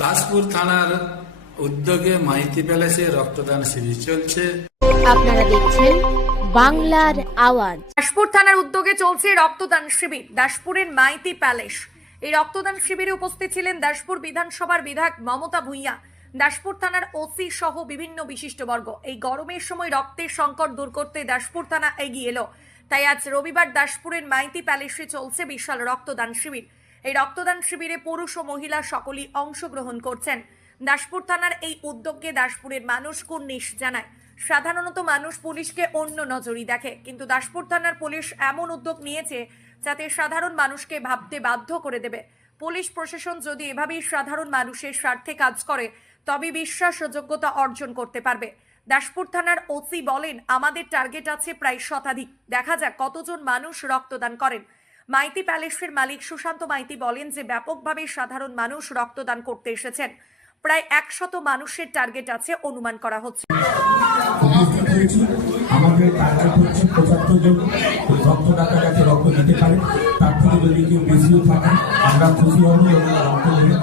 দাসপুর থানার উদ্যোগে মাইতি প্যালেসে রক্তদান শিবির চলছে। আপনারা দেখছেন বাংলার আওয়াজ। দাসপুর থানার উদ্যোগে চলছে রক্তদান শিবির দাসপুরের মাইতি প্যালেস। এই রক্তদান শিবিরে উপস্থিত ছিলেন দাসপুর বিধানসভার বিধায়ক মমতা ভূঁইয়া, দাসপুর থানার ওসি সহ বিভিন্ন বিশিষ্টবর্গ। এই গরমের সময় রক্তের সংকট দূর করতে দাসপুর থানা এগিয়ে এলো। তাই আজ রবিবার দাসপুরের মাইতি প্যালেসে চলছে বিশাল রক্তদান শিবির। এই রক্তদান শিবিরে পুরুষ ও মহিলা সকলেই অংশগ্রহণ করছেন। দাসপুর থানার এই উদ্যোগকে দাসপুরের মানুষ কুর্নিশ জানায়। সাধারণত মানুষ পুলিশকে অন্য নজরই দেখে, কিন্তু দাসপুর থানার পুলিশ এমন উদ্যোগ নিয়েছে যাতে সাধারণ মানুষকে ভাবতে বাধ্য করে দেবে। পুলিশ প্রশাসন যদি এভাবেই সাধারণ মানুষের স্বার্থে কাজ করে তবে বিশ্বাস ও যোগ্যতা অর্জন করতে পারবে। দাসপুর থানার ওসি বলেন, আমাদের টার্গেট আছে প্রায় শতাধিক, দেখা যাক কতজন মানুষ রক্তদান করেন। মাইতি প্যালেসের মালিক সুশান্ত মাইতি বলেন যে ব্যাপকভাবে সাধারণ মানুষ রক্তদান করতে এসেছেন। প্রায় 100 মানুষের টার্গেট আছে অনুমান করা হচ্ছে। আমাদের টার্গেট হচ্ছে 75 জন রক্তদাতা যাতে রক্ত দিতে পারে, তার থেকে যদি কেউ বেশিও থাকে আমরা খুশি হব এবং রক্ত দেবে।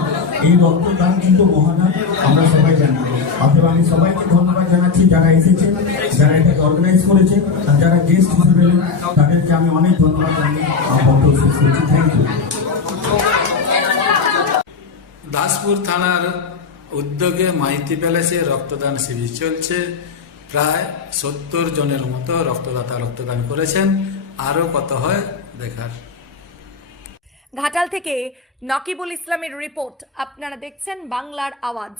এই রক্তদান কিন্তু মহাদান, আমরা সবাই জানি। অতএব আমি সবাইকে ধন্যবাদ জানাচ্ছি যারা এসেছে, যারা এটাকে অর্গানাইজ করেছে, আর যারা গেস্ট হিসেবে এলেন তাদেরকে আমি অনেক ধন্যবাদ জানিয়ে বক্তব্য শেষ করছি। Thank you. দাসপুর থানার উদ্যোগে মাইতি প্যালেসে রক্তদান শিবির চলছে। প্রায় 70 জনের মতো রক্তদাতা রক্তদান করেছেন। আরো কত হয় দেখার। ঘাটাল থেকে নকিবুল ইসলামের রিপোর্ট। আপনারা দেখছেন বাংলার আওয়াজ।